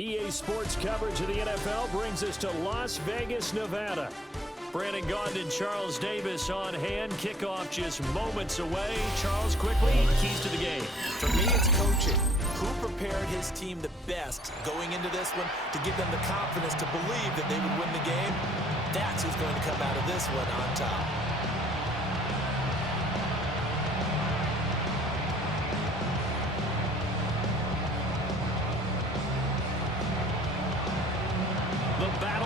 EA Sports coverage of the NFL brings us to Las Vegas, Nevada. Brandon Gaudin and Charles Davis on hand. Kickoff just moments away. Charles, quickly, keys to the game. For me, it's coaching. Who prepared his team the best going into this one to give them the confidence to believe that they would win the game? That's who's going to come out of this one on top.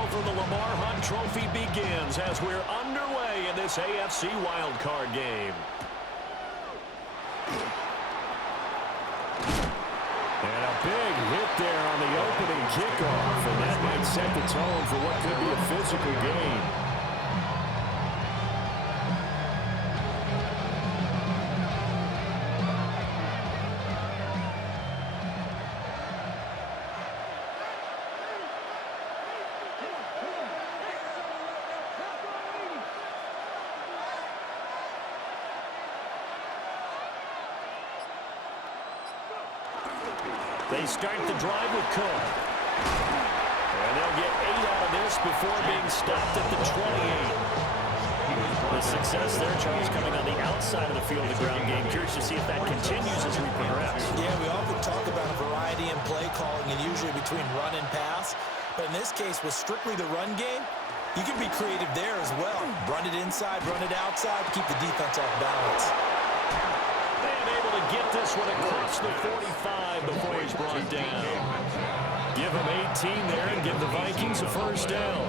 For the Lamar Hunt Trophy begins as we're underway in this AFC wildcard game. And a big hit there on the opening kickoff, and that might set the tone for what could be a physical game. They start the drive with Cook. And they'll get 8 out of this before being stopped at the 28. The success there, Charles, coming on the outside of the field, the ground game. Curious to see if that continues as we progress. Yeah, we often talk about a variety in play calling and usually between run and pass. But in this case, with strictly the run game, you can be creative there as well. Run it inside, run it outside, keep the defense off balance. Able to get this one across the 45 before he's brought down. Give him 18 there and give the Vikings a first down.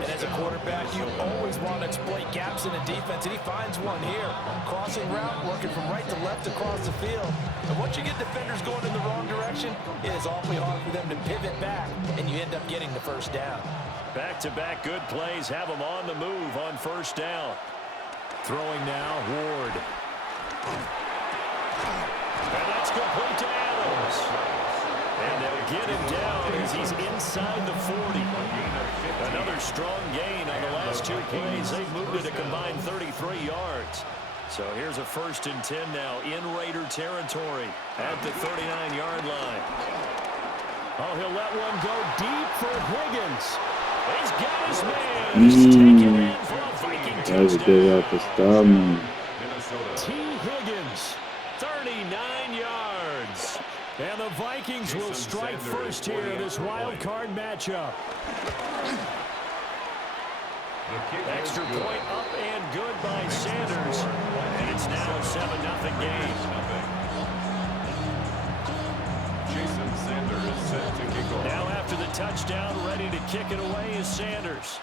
And as a quarterback, you always want to exploit gaps in the defense, and he finds one here. Crossing route, working from right to left across the field. And once you get defenders going in the wrong direction, it is awfully hard for them to pivot back, and you end up getting the first down. Back-to-back good plays have them on the move on first down. Throwing now, Ward. And that's complete to Adams. And they'll get him down as he's inside the 40. Another strong gain on the last two plays. They've moved it a combined 33 yards. So here's a 1st and 10 now in Raider territory at the 39-yard line. Oh, he'll let one go deep for Higgins. He's got his man. He's taken in for a Viking touchdown. T. Higgins. 39 yards. And the Vikings will strike first here in this wild card matchup. Extra point up and good by Sanders. And it's now a 7-0 game. Jason Sanders set to kick off. Now after the touchdown, ready to kick it away is Sanders.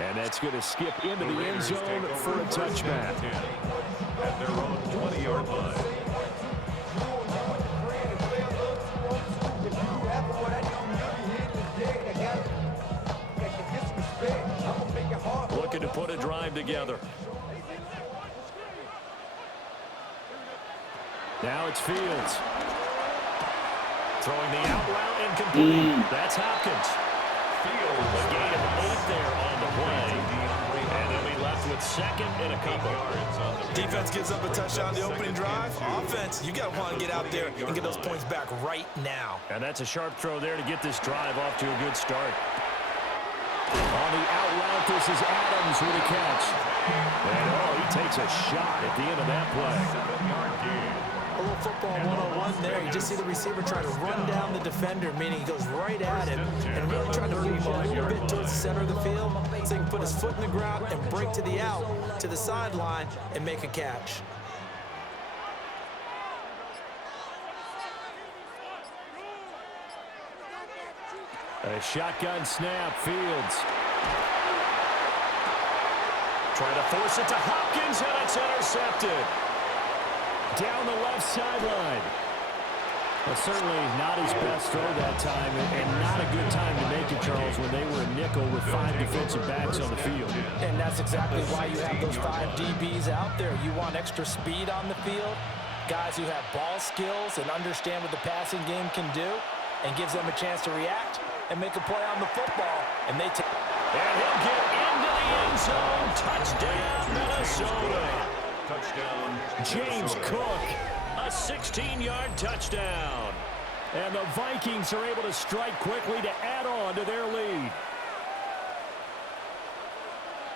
And that's going to skip into the end zone for a touchback. At their own 20-yard line. Looking to put a drive together. Now it's Fields. Throwing the out route and complete. That's Hopkins. Fields, a gain of 8 there on the play. And they'll be left with 2nd and a couple. Defense gives up a touchdown the opening drive. Offense, you got to want to get out there and get those points back right now. And that's a sharp throw there to get this drive off to a good start. On the out route, this is Adams with a catch. And, he takes a shot at the end of that play. A little football 101 there. You just see the receiver try to run down the defender, meaning he goes right at him and really trying to move a little bit towards the center of the field so he can put his foot in the ground and break to the out, to the sideline, and make a catch. A shotgun snap, Fields. Trying to force it to Hopkins, and it's intercepted. Down the left sideline. Well, certainly not his best throw that time, and not a good time to make it, Charles, when they were a nickel with 5 defensive backs on the field. And that's exactly why you have those 5 DBs out there. You want extra speed on the field, guys who have ball skills and understand what the passing game can do, and gives them a chance to react and make a play on the football. And they take. And he'll get into the end zone. Touchdown, Minnesota. Touchdown, James Cook. A A 16-yard touchdown. And the Vikings are able to strike quickly to add on to their lead.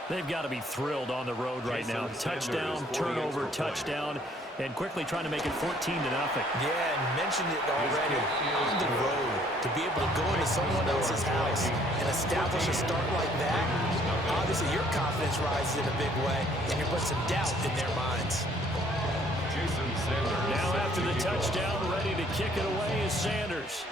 They've got to be thrilled on the road right now. Touchdown, turnover, touchdown, and quickly trying to make it 14-0. Yeah, and mentioned it already. On the road, to be able to go into someone else's house and establish a start like that, obviously your confidence rises in a big way, and you're putting some doubt in their minds. Now after the touchdown, ready to kick it away is Sanders.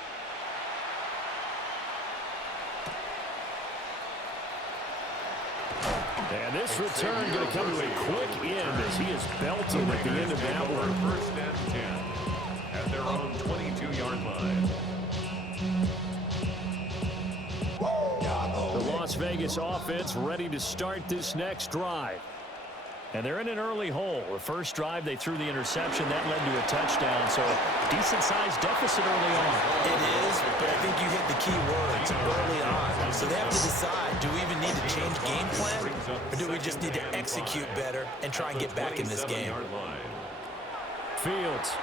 And this return going to come to a quick end as he is belted at the end of that one. First and 10 at their own 22-yard line. The Las Vegas offense ready to start this next drive. And they're in an early hole. The first drive, they threw the interception. That led to a touchdown. So decent-sized deficit early on. It is, but I think you hit the key words early on. So they have to decide, do we even need to change game plan? Or do we just need to execute better and try and get back in this game? Fields.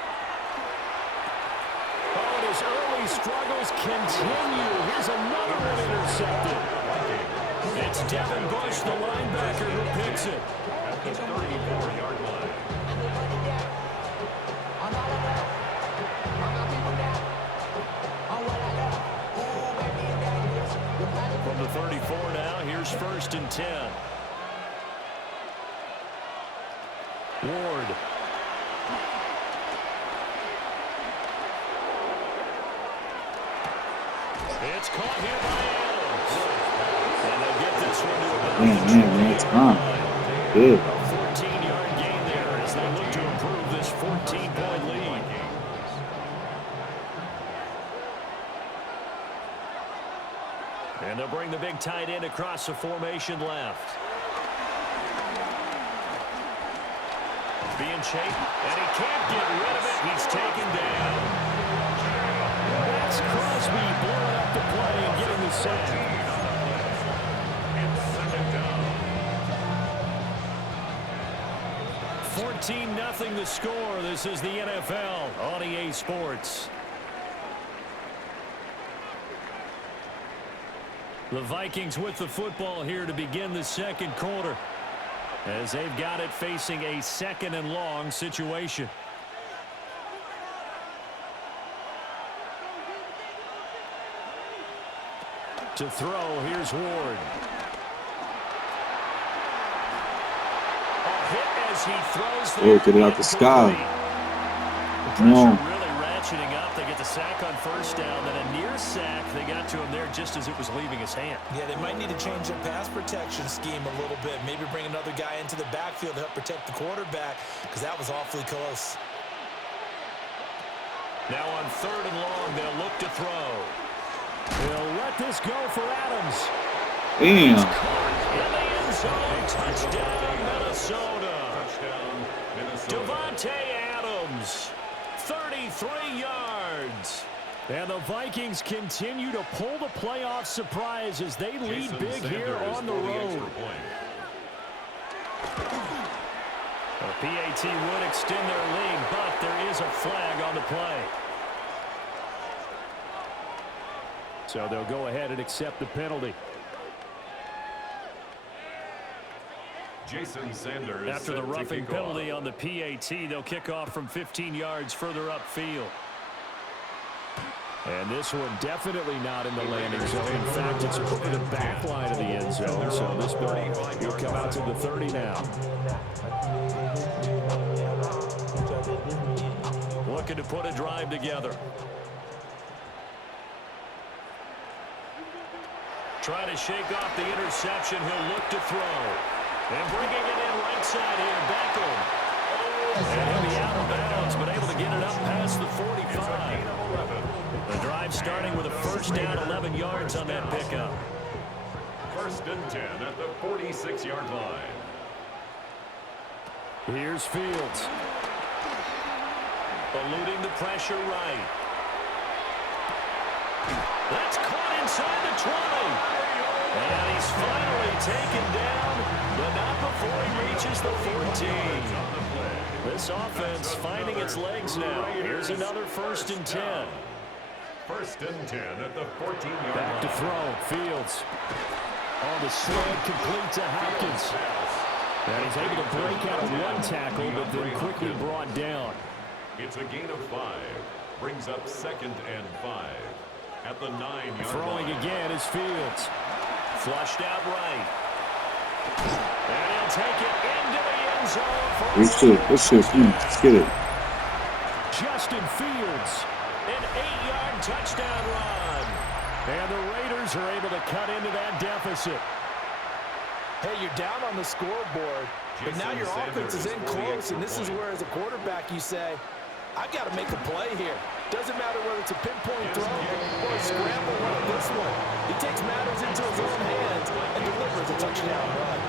Oh, and his early struggles continue. Here's another one intercepted. It's Devin Bush, the linebacker, who picks it. At the 34-yard line. From the 34 now, here's 1st and 10. Ward. It's caught here by Adams. And they'll get this one to about Man, it's gone. Good. 14-yard gain there as they look to improve this 14-point lead. And they'll bring the big tight end across the formation left. Being chased, and he can't get rid of it. He's taken down. Max Crosby blowing up the play and getting the sack. 14-0 the score. This is the NFL on EA Sports. The Vikings with the football here to begin the second quarter, as they've got it facing a 2nd and long situation. To throw, here's Ward. A hit as he throws there. Oh, get it out the sky. The pressure No. really ratcheting up. They get the sack on 1st down, then a near sack. They got to him there just as it was leaving his hand. Yeah, they might need to change their pass protection scheme a little bit. Maybe bring another guy into the backfield to help protect the quarterback, because that was awfully close. Now on 3rd and long, they'll look to throw. They'll let this go for Adams. Damn. In the end zone, touchdown, Minnesota. Davante Adams, 33 yards. And the Vikings continue to pull the playoff surprise as they lead big here on the road. The PAT would extend their lead, but there is a flag on the play. So they'll go ahead and accept the penalty. Jason Sanders. After the roughing penalty on the PAT, they'll kick off from 15 yards further upfield. And this one definitely not in the landing zone. In fact, it's over the back line of the end zone. So this ball will come out to the 30 now. Looking to put a drive together. Trying to shake off the interception. He'll look to throw. And bringing it in right side here, Beckham. And he'll be out of bounds, but able to get it up past the 45. The drive starting with a 1st down, 11 yards on that pickup. 1st and 10 at the 46-yard line. Here's Fields. Eluding the pressure right. That's caught inside the 20. And he's finally taken down, but not before he reaches the 14. This offense finding its legs now. Here's another 1st and 10. 1st and 10 at the 14-yard line. Back to throw. Fields. On the slant, complete to Hopkins. And he's able to break out of one tackle, but then quickly brought down. It's a gain of 5. Brings up 2nd and 5. At the 9-yard line. Throwing again is Fields. Flushed out right. And he'll take it into the end zone. Let's get it. Justin Fields, An 8-yard touchdown run. and the Raiders are able to cut into that deficit. Hey, you're down on the scoreboard, but now your offense is in close, and this is where, as a quarterback, you say, I've got to make a play here. Doesn't matter whether it's a pinpoint throw or a scramble like this one. He takes matters into his own hands and delivers a touchdown run.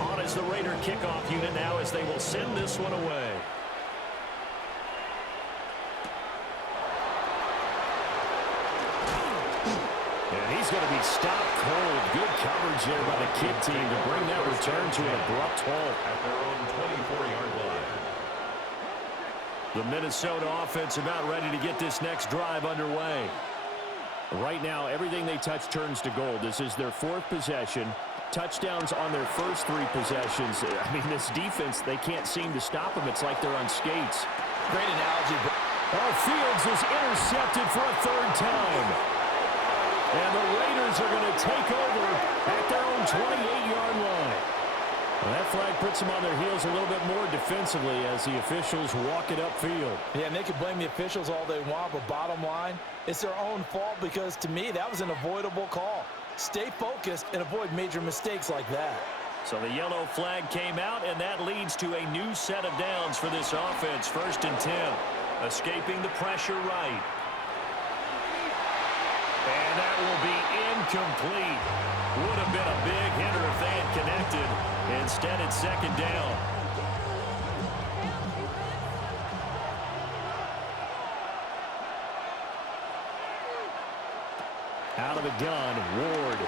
On is the Raider kickoff unit now as they will send this one away. And he's going to be stopped cold. Good coverage there by the kick team to bring that return to an abrupt halt. At their own 24-yard line. The Minnesota offense about ready to get this next drive underway. Right now, everything they touch turns to gold. This is their 4th possession. Touchdowns on their first 3 possessions. I mean, this defense, they can't seem to stop them. It's like they're on skates. Great analogy. Oh, Fields is intercepted for a 3rd time. And the Raiders are going to take over at their own 28-yard line. Well, that flag puts them on their heels a little bit more defensively as the officials walk it upfield. Yeah, and they can blame the officials all they want, but bottom line, it's their own fault because, to me, that was an avoidable call. Stay focused and avoid major mistakes like that. So the yellow flag came out, and that leads to a new set of downs for this offense. 1st and 10. Escaping the pressure right. And that will be incomplete. Would have been a big hitter if they had connected. Instead, it's 2nd down. Out of the gun, Ward.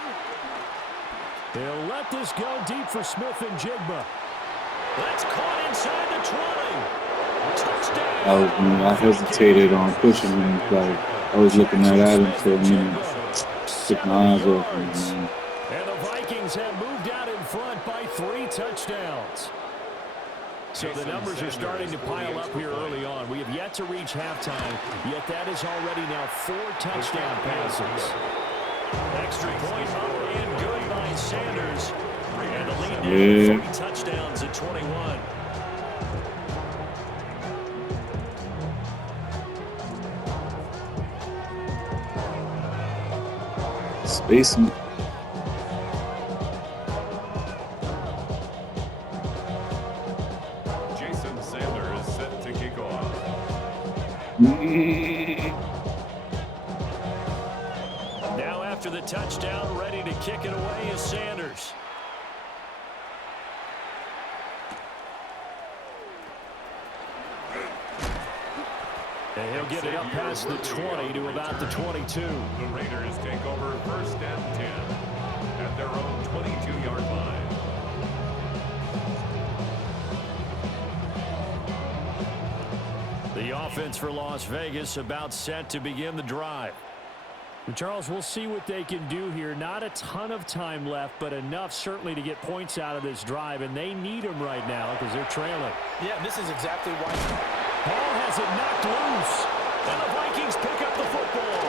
They'll let this go deep for Smith and Jigba. That's caught inside the 20. Touchdown. I hesitated on pushing him. Like, I was looking at Adams for a minute. Took my eyes off him, man. And the Vikings have moved out in front by 3 touchdowns. So the numbers are starting to pile up here early on. We have yet to reach halftime, yet that is already now 4 touchdown passes. Extra point up and good by Sanders. And the lead now 3 touchdowns at 21. Spacing. Jason Sanders set to kick off. Now after the touchdown, ready to kick it away is Sanders. And he'll get it up past the 20 to about the 22. The Raiders take over 1st and 10 at their own 22-yard line. The offense for Las Vegas about set to begin the drive. And Charles, we'll see what they can do here. Not a ton of time left, but enough certainly to get points out of this drive, and they need them right now because they're trailing. Yeah, and this is exactly why. Ball has it knocked loose. And the Vikings pick up the football.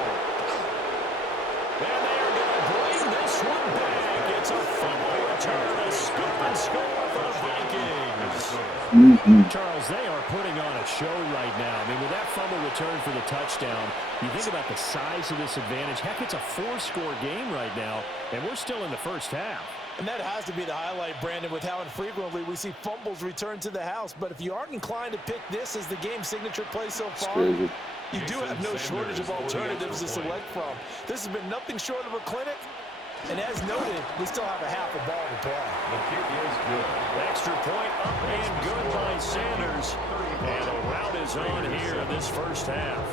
And they are going to bring this one back. It's a fumble return, a scoop and score for the Vikings. Charles, they are putting on a show right now. I mean, with that fumble return for the touchdown, you think about the size of this advantage. Heck, it's a 4-score game right now, and we're still in the first half. And that has to be the highlight, Brandon, with how infrequently we see fumbles return to the house. But if you aren't inclined to pick this as the game signature play so far, you do have no shortage of alternatives to select from. This has been nothing short of a clinic. And as noted, we still have a half a ball to play. The kick is good. Extra point up and good by Sanders. And a rout is on here in this first half.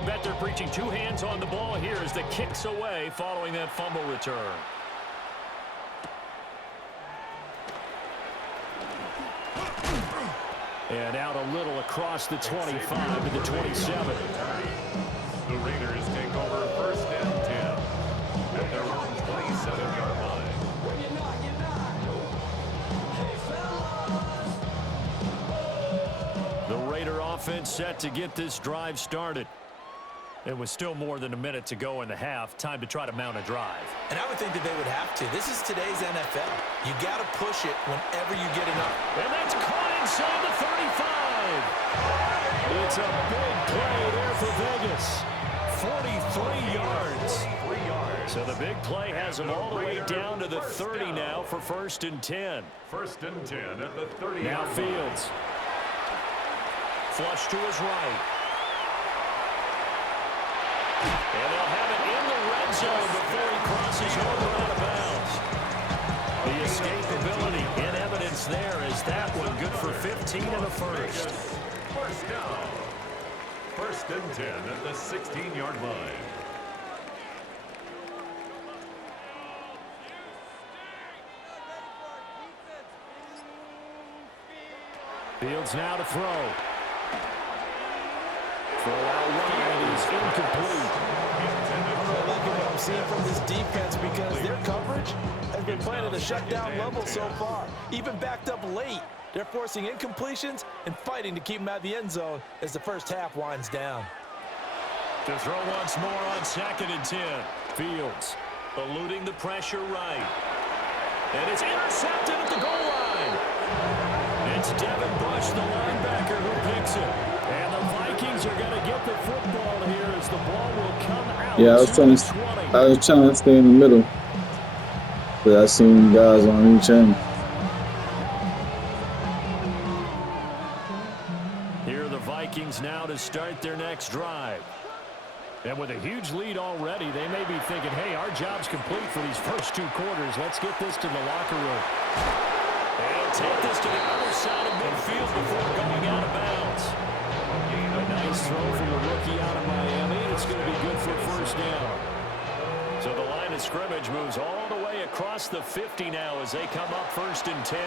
can bet they're preaching two hands on the ball here as the kick's away following that fumble return. And out a little across the 25 to the 27. The Raiders take over 1st and 10 at their own 27-yard line. The Raider offense set to get this drive started. It was still more than a minute to go in the half. Time to try to mount a drive. And I would think that they would have to. This is today's NFL. You got to push it whenever you get enough. And that's caught inside the 35. It's a big play there for Vegas. 43 yards. So the big play has them all the way down to the 30 now for 1st and 10. 1st and 10 at the 30. Now Fields. Flush to his right. And they'll have it in the red zone before he crosses over out of bounds. The escapability in evidence there is that one good for 15 and a first. First down. 1st and 10 at the 16-yard line. Fields now to throw. Throw out wide is incomplete. I'm liking what I'm seeing from this defense because their coverage has been playing at a shutdown level so far. Even backed up late, they're forcing incompletions and fighting to keep them out of the end zone as the first half winds down. To throw once more on 2nd and 10. Fields eluding the pressure right. And it's intercepted at the goal line. It's Devin Bush, the linebacker, who picks it. And the Vikings are going to get the football here as the ball will come out. Yeah, I was trying to stay in the middle, but I seen guys on each end. Here are the Vikings now to start their next drive. And with a huge lead already, they may be thinking, hey, our job's complete for these first 2 quarters. Let's get this to the locker room. And take this to the other side of midfield before going out of bounds. A nice throw from the rookie out of Miami, and it's going to be good for 1st down. So the line of scrimmage moves all the way across the 50 now as they come up 1st and 10.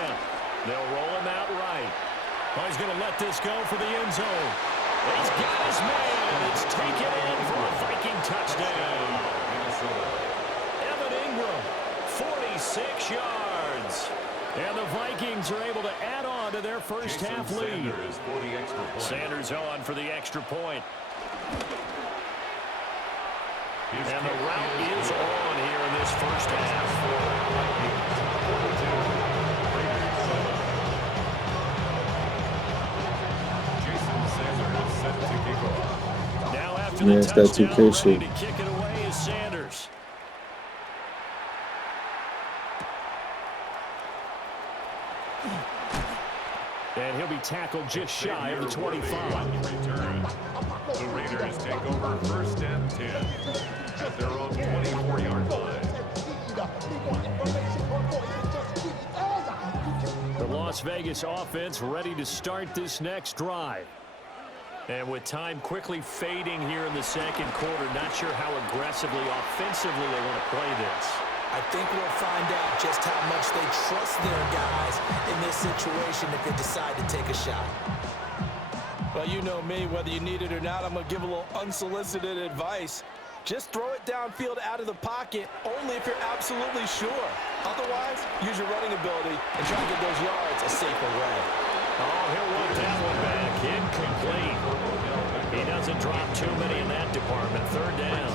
They'll roll him out right. Oh, he's going to let this go for the end zone. He's got his man. It's taken in for a Viking touchdown. Evan Ingram, 46 yards. And the Vikings are able to add on to their first half lead. Sanders on for the extra point. And the route is on here in this first half. Now after the touchdown, ready to kick it away is Sanders. And he'll be tackled just shy of the 25. The Raiders take over 1st and 10 at their own 24-yard line. The Las Vegas offense ready to start this next drive. And with time quickly fading here in the 2nd quarter, not sure how aggressively, offensively they want to play this. I think we'll find out just how much they trust their guys in this situation if they decide to take a shot. Well, you know me, whether you need it or not, I'm going to give a little unsolicited advice. Just throw it downfield out of the pocket only if you're absolutely sure. Otherwise, use your running ability and try to get those yards a safer way. Oh, he'll want that one back. Incomplete. He doesn't drop too many in that department. 3rd down.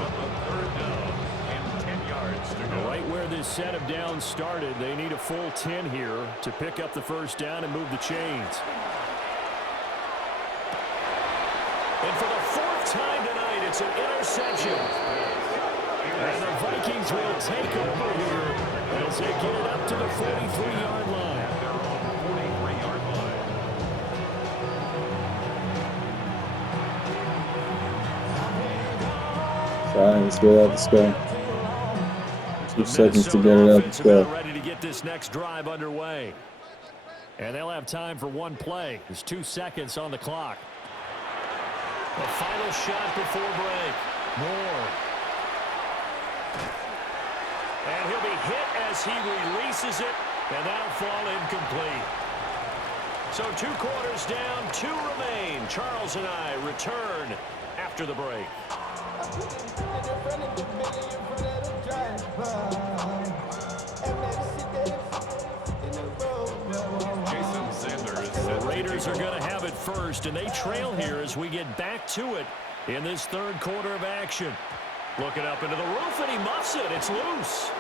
And 10 yards to go. Right where this set of downs started, they need a full 10 here to pick up the 1st down and move the chains. And for the 4th time tonight, it's an interception. And the Vikings will take over here as they get it up to the 43-yard line. Let's get out. Let's go. 2 seconds to get it up. Let's go. Ready to get this next drive underway. And they'll have time for one play. There's 2 seconds on the clock. The final shot before break. Moore. And he'll be hit as he releases it, and that'll fall incomplete. So 2 quarters down, 2 remain. Charles and I return after the break. Jason Sanders. The Raiders are going to have it first, and they trail here as we get back to it in this 3rd quarter of action. Looking up into the roof, and he muffs it. It's loose.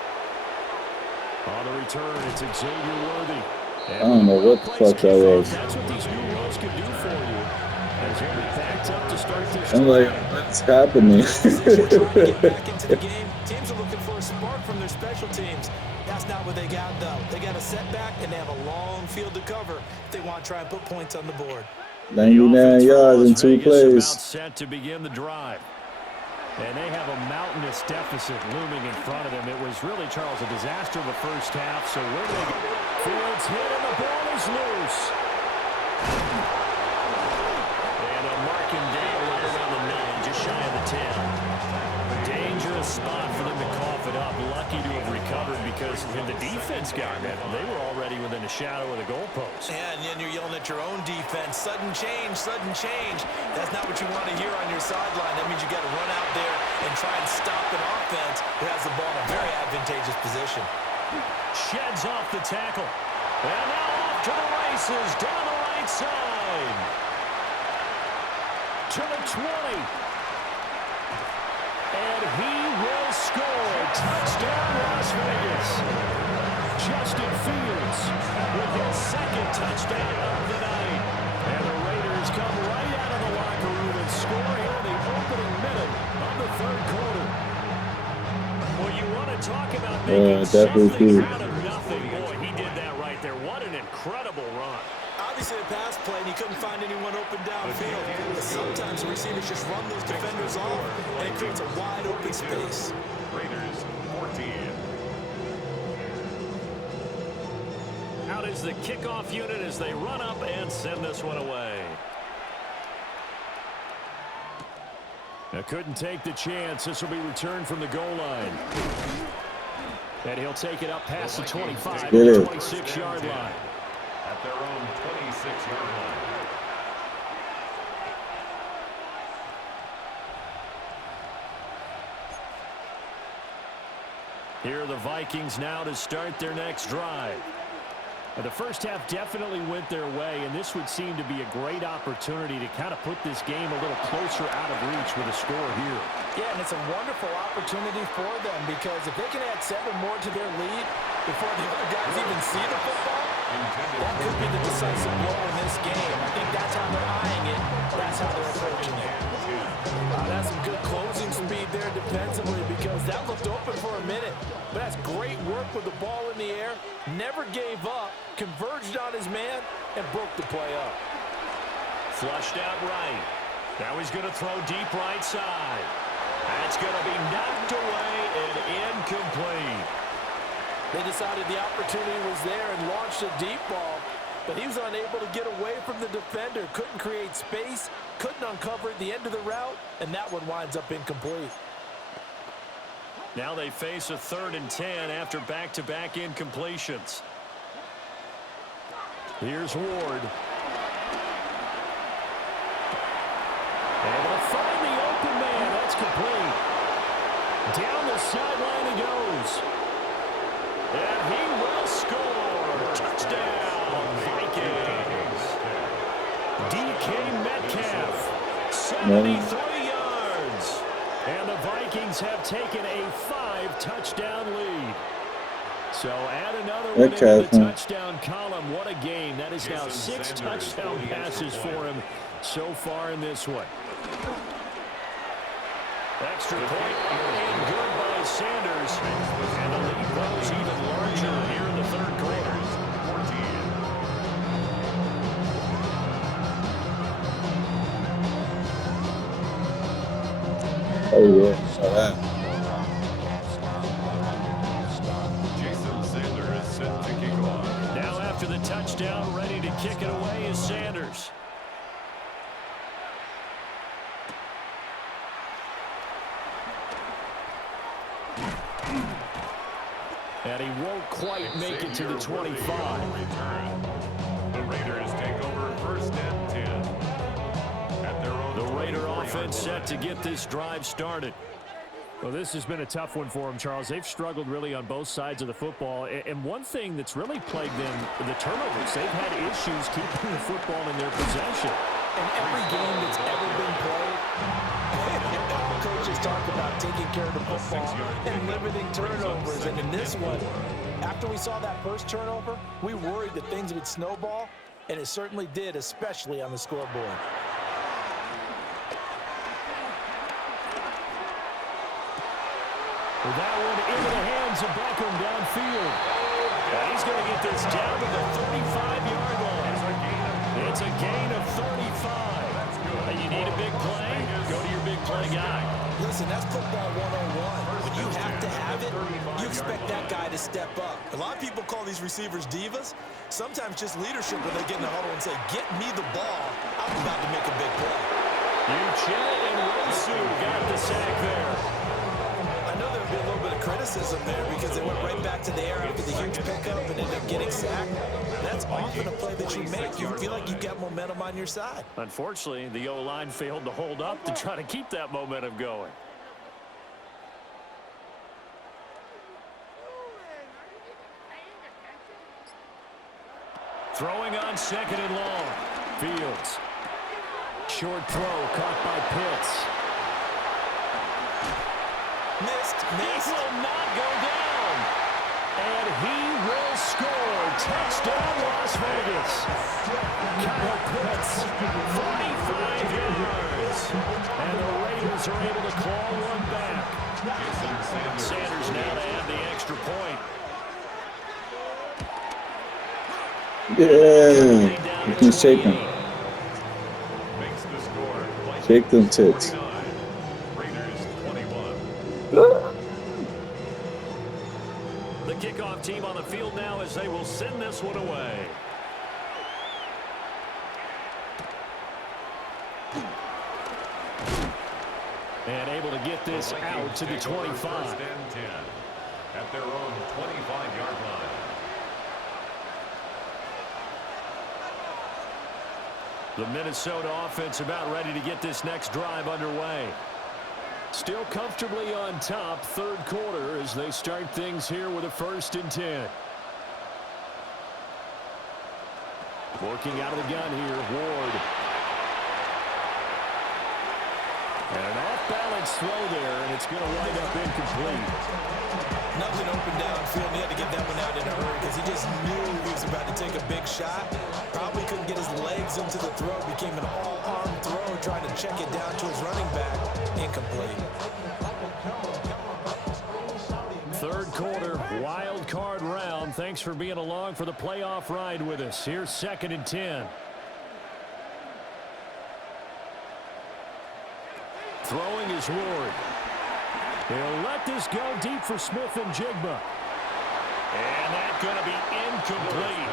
On the return, it's Xavier Worthy. I don't know what the fuck that was. That's what these new rules can do for you. As he'll be backed up to start this I'm like, what's happening? Get back into the game. Teams are looking for a spark from their special teams. That's not what they got, though. They got a setback, and they have a long field to cover if they want to try and put points on the board. 99 yards in 2 Vegas plays. about set to begin the drive. And they have a mountainous deficit looming in front of them. It was really, Charles, a disaster the first half. So where do they go? Fields hit, and the ball is loose. And a Markindale right around the 9, just shy of the 10. Dangerous spot for them to cough it up. Lucky to have recovered because when the defense got it, they were already within a shadow of the goalpost. Yeah, and then you're yelling at your own defense. Sudden change, sudden change. That's not what you want to hear on your sideline. That means you got to run out there and try and stop an offense who has the ball in a very advantageous position. Sheds off the tackle. And now off to the races down the right side. To the 20. And he will score. Touchdown, Las Vegas. Justin Fields with his 2nd touchdown of the night. And the Raiders come right out of the locker room and score here in the opening minute of the 3rd quarter. Well, you want to talk about making something out of nothing. Boy, he did that right there. What an incredible run. Obviously a pass play, and he couldn't find anyone open downfield. But sometimes the receivers just run those defenders off, and it creates a wide open space. Raiders 14. Out is the kickoff unit as they run up and send this one away. Now couldn't take the chance. This will be returned from the goal line. And he'll take it up past the 25 to the 26-yard line. At their own 26-yard line. Here are the Vikings now to start their next drive. Now, the first half definitely went their way, and this would seem to be a great opportunity to kind of put this game a little closer out of reach with a score here. Yeah, and it's a wonderful opportunity for them because if they can add 7 more to their lead before the other guys even see the football, that could be the decisive blow in this game. I think that's how they're eyeing it. That's how they're approaching it. That's some good closing speed there defensively because that looked open for a minute. But that's great work with the ball in the air. Never gave up, converged on his man, and broke the play up. Flushed out right. Now he's going to throw deep right side. That's going to be knocked away and incomplete. They decided the opportunity was there and launched a deep ball, but he was unable to get away from the defender. Couldn't create space, couldn't uncover at the end of the route, and that one winds up incomplete. Now they face a 3rd and 10 after back-to-back incompletions. Here's Ward. And they'll find the open man. That's complete. Down the sideline he goes. And he will score. Touchdown, Vikings. DK Metcalf, 73 yards. And the Vikings have taken a 5-touchdown lead. So add another one into the touchdown column. What a game. That is now 6 touchdown passes for him so far in this one. Extra point and good by Sanders. And the lead grows even larger here in the 3rd quarter. Oh, yeah. Saw that. Jason Sanders is set to kick off. Now after the touchdown, ready to kick it away is Sanders. quite make it to the 25. The Raiders take over first and 10 at their own. The Raider offense set to get this drive started. Well, this has been a tough one for them, Charles. They've struggled really on both sides of the football. And one thing that's really plagued them, the turnovers. They've had issues keeping the football in their possession. In every game that's ever been played, all coaches talk about taking care of the football and limiting turnovers. And in this one, after we saw that first turnover, we worried that things would snowball, and it certainly did, especially on the scoreboard. With that one into the hands of Beckham downfield. And he's going to get this down to the 35-yard line. It's a gain of 35. And you need a big play? Go to your big play guy. Listen, that's football 101. When you have to have it, you expect that guy to step up. A lot of people call these receivers divas. Sometimes just leadership when they get in the huddle and say, get me the ball. I'm about to make a big play. Uchenna and Rosu got the sack there. I know there would be a little bit of criticism there because they went right back to the air after the huge pickup and ended up getting sacked. That's often a play that you make. You feel like you've got momentum on your side. Unfortunately, the O-line failed to hold up to try to keep that momentum going. Throwing on second and long. Fields. Short throw caught by Pitts. Missed. He will not go down. And he will score. Touchdown, Las Vegas. Kyle Pitts, 45 yards. And the Raiders are able to claw one back. Sanders now to add the extra point. Yeah. You can shake them. Makes the score. Shake them tits. Raiders 21. The kickoff team on the field now as they will send this one away. And able to get this out to the 25. First and 10 at their own 25-yard line. The Minnesota offense about ready to get this next drive underway. Still comfortably on top, third quarter, as they start things here with a 1st and 10. Working out of the gun here, Ward. And an off-balance throw there, and it's going to wind up incomplete. Nothing open downfield. He had to get that one out in a hurry because he just knew he was about to take a big shot. Probably couldn't get his legs into the throw. Became an all-arm throw, trying to check it down to his running back. Incomplete. Third quarter, wild card round. Thanks for being along for the playoff ride with us. Here's 2nd and 10. Throwing is Ward. He'll let this go deep for Smith and Jigba. And that's going to be incomplete.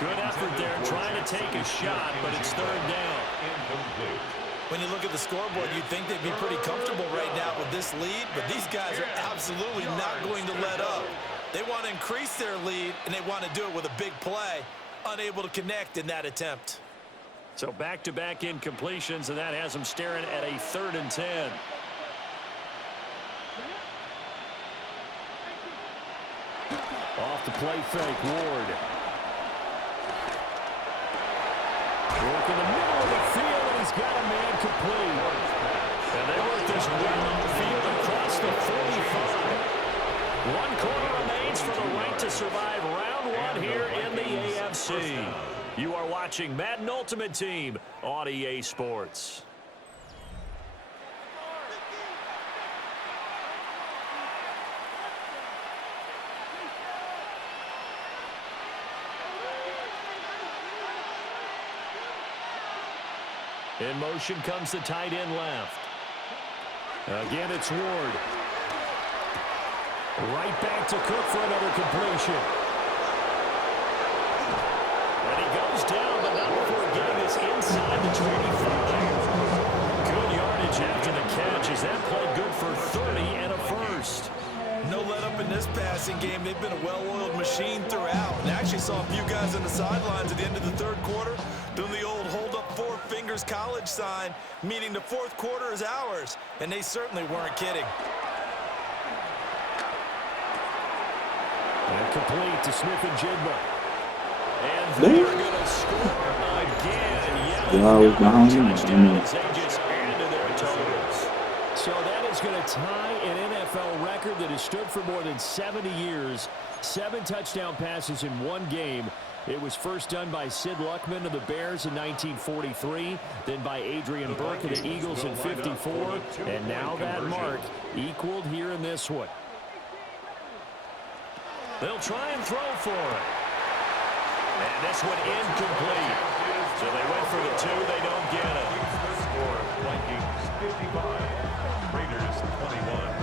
Good effort there trying to take a shot, but it's third down. Incomplete. When you look at the scoreboard, you'd think they'd be pretty comfortable right now with this lead, but these guys are absolutely not going to let up. They want to increase their lead, and they want to do it with a big play. Unable to connect in that attempt. So back-to-back incompletions, and that has them staring at a 3rd and 10. Off the play fake, Ward. Work in the middle of the field, and he's got a man complete. And they work this well on the field across the 45. 1 quarter remains for the right to survive round 1 here in the AFC. You are watching Madden Ultimate Team on EA Sports. In motion comes the tight end left. Again, it's Ward. Right back to Cook for another completion. And he goes down, but not before getting this inside the 25. Good yardage after the catch as that play good for 30 and a first. No let up in this passing game. They've been a well-oiled machine throughout. And actually saw a few guys on the sidelines at the end of the third quarter doing the old hold up 4 fingers college sign, meaning the fourth quarter is ours. And they certainly weren't kidding. And complete to Smith-Njigba. And they're going to score again. Yeah, I was behind him. They just added their totals. So that is going to tie an NFL record that has stood for more than 70 years. 7 touchdown passes in one game. It was first done by Sid Luckman of the Bears in 1943, then by Adrian Burke of the Eagles in 54, and now that mark equaled here in this one. They'll try and throw for it. And this one incomplete. So they went for the 2. They don't get it. The score, Vikings 55, Raiders 21.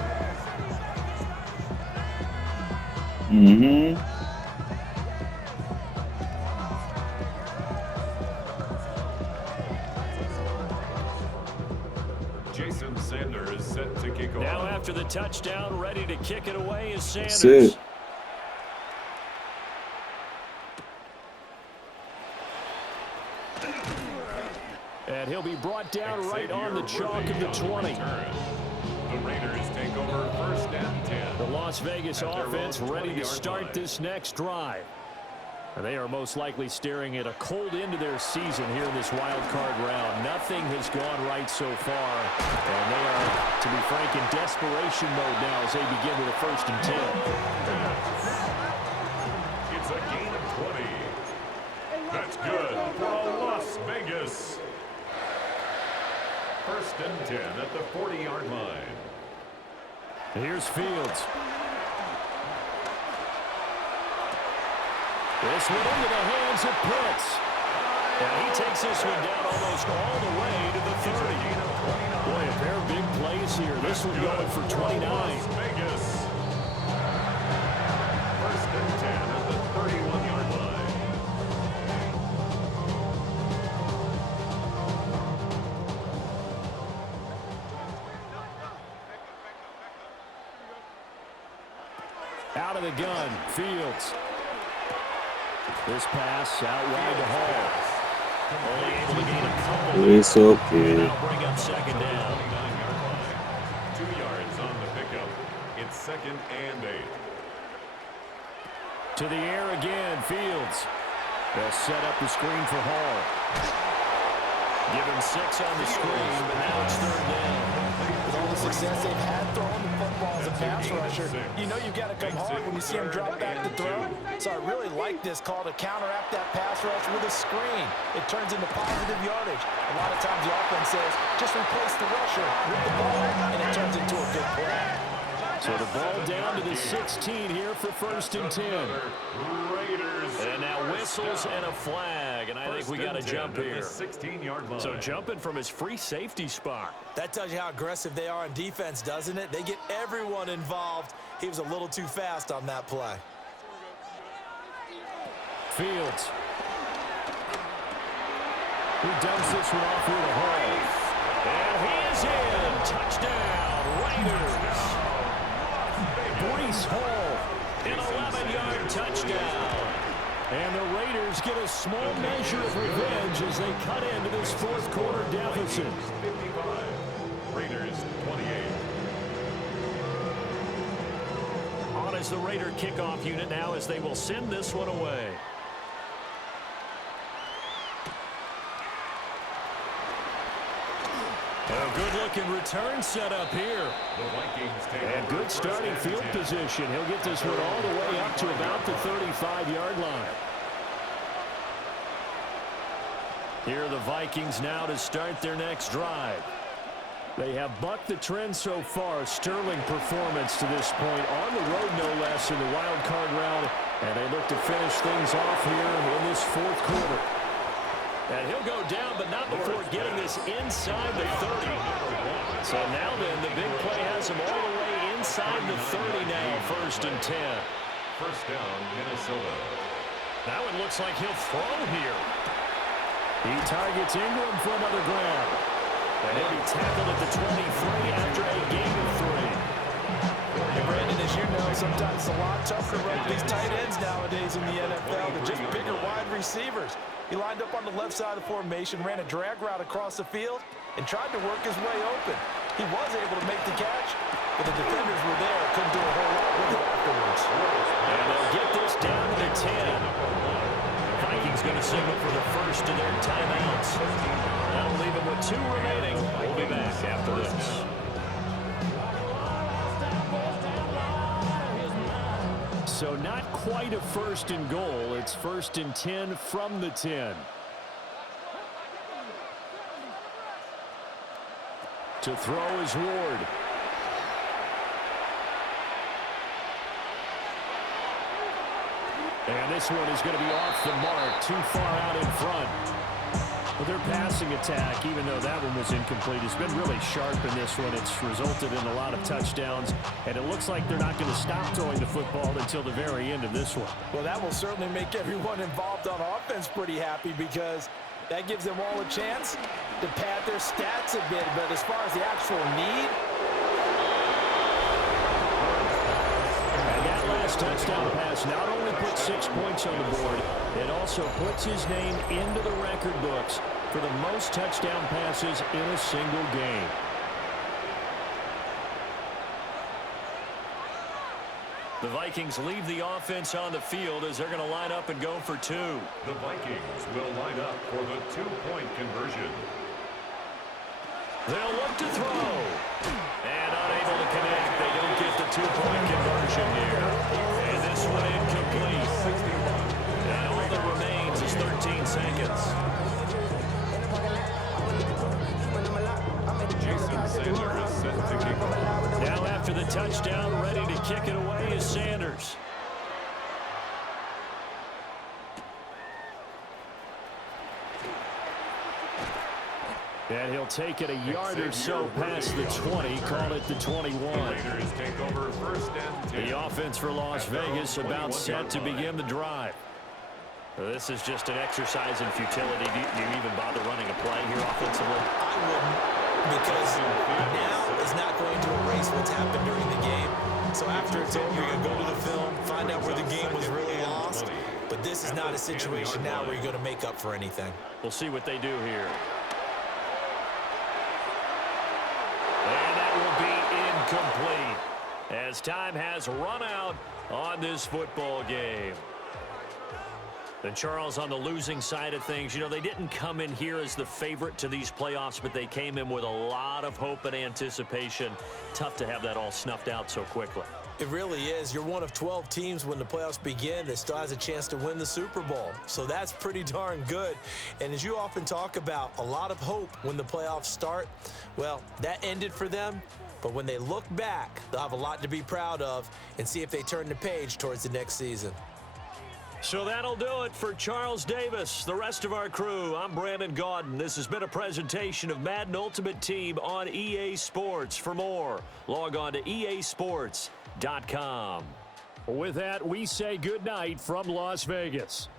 Jason Sanders is set to kick off. Now after the touchdown, ready to kick it away is Sanders. That's it. And he'll be brought down right on the chalk of the 20. The Raiders take over first and 10. The Las Vegas offense ready to start this next drive. And they are most likely staring at a cold end to their season here in this wild card round. Nothing has gone right so far. And they are, to be frank, in desperation mode now as they begin with a first and 10. It's a gain of 20. That's good for Las Vegas. First and 10 at the 40-yard line. Here's Fields. This one into the hands of Pitts. And he takes this one down almost all the way to the 30. Boy, a pair of big plays here. This one going for 29. Las Vegas. First and 10 at the 31-yard line. Out of the gun, Fields. This pass out wide to Hall. Only able to gain a couple. It's okay. Now bring up second down. 2 yards on the pickup. It's second and 8. To the air again, Fields. They'll set up the screen for Hall. Give him 6 on the screen, but now it's third down. With all the success they've had throwing the football as a pass rusher, you know you've got to come hard when you see him drop back to throw. So I really like this call to counteract that pass rush with a screen. It turns into positive yardage. A lot of times the offense says, just replace the rusher with the ball, and it turns into a good play. So the ball down to the 16 here for first and 10. Raiders. And now whistles and a flag, and I think we got to jump here. 16-yard line. So jumping from his free safety spot. That tells you how aggressive they are on defense, doesn't it? They get everyone involved. He was a little too fast on that play. Fields. He dumps this one off here to Hall. And he is in. Touchdown, Raiders. Breece Hall. An 11-yard touchdown. And the Raiders get a small measure of revenge as they cut into this fourth quarter deficit. 55. Raiders 28. On as the Raider kickoff unit now as they will send this one away. A good-looking return set up here. The Vikings take And good starting field position. He'll get this one all the way up to about the 35-yard line. Here are the Vikings now to start their next drive. They have bucked the trend so far. Sterling performance to this point on the road, no less, in the wild card round. And they look to finish things off here in this fourth quarter. And he'll go down, but not before getting this inside the 30. So now then, the big play has him all the way inside the 30 now, first and 10. First down, Minnesota. Now it looks like he'll throw here. He targets Ingram for another grab. And he'll be tackled at the 23 after a gain of 3. And Brandon, as you know, sometimes it's a lot tougher to run these tight ends nowadays in the NFL. They're just bigger wide receivers. He lined up on the left side of the formation, ran a drag route across the field, and tried to work his way open. He was able to make the catch, but the defenders were there. Couldn't do a whole lot with it afterwards. And they'll get this down to the 10. The Vikings going to signal for the first of their timeouts. That'll leave them with 2 remaining. We'll be back after this. So not quite a 1st and goal. It's 1st and 10 from the 10. To throw is Ward. And this one is going to be off the mark, too far out in front. Well, their passing attack, even though that one was incomplete, has been really sharp in this one. It's resulted in a lot of touchdowns, and it looks like they're not going to stop throwing the football until the very end of this one. Well, that will certainly make everyone involved on offense pretty happy because that gives them all a chance to pad their stats a bit. But as far as the actual need, last touchdown pass not only put 6 points on the board, it also puts his name into the record books for the most touchdown passes in a single game. The Vikings leave the offense on the field as they're going to line up and go for 2. The Vikings will line up for the 2-point conversion. They'll look to throw. And unable to connect. They don't get the 2-point conversion here. And this one incomplete. And all that remains is 13 seconds. Jason Sandler is set to kick off. Now after the touchdown, ready to kick it away is Sanders. And he'll take it a yard or so past the 20, call it the 21. Raiders take over 1st and 10. The offense for Las Vegas about set to begin the drive. This is just an exercise in futility. Do you even bother running a play here offensively? I wouldn't, because now is not going to erase what's happened during the game. So after it's over, you're going to go to the film, find out where the game was really lost. But this is not a situation now where you're going to make up for anything. We'll see what they do here. And that will be incomplete as time has run out on this football game. And Charles, on the losing side of things, you know, they didn't come in here as the favorite to these playoffs, but they came in with a lot of hope and anticipation. Tough to have that all snuffed out so quickly. It really is. You're one of 12 teams when the playoffs begin that still has a chance to win the Super Bowl. So that's pretty darn good. And as you often talk about, a lot of hope when the playoffs start. Well, that ended for them. But when they look back, they'll have a lot to be proud of and see if they turn the page towards the next season. So that'll do it for Charles Davis, the rest of our crew. I'm Brandon Gaudin. This has been a presentation of Madden Ultimate Team on EA Sports. For more, log on to easports.com. With that, we say good night from Las Vegas.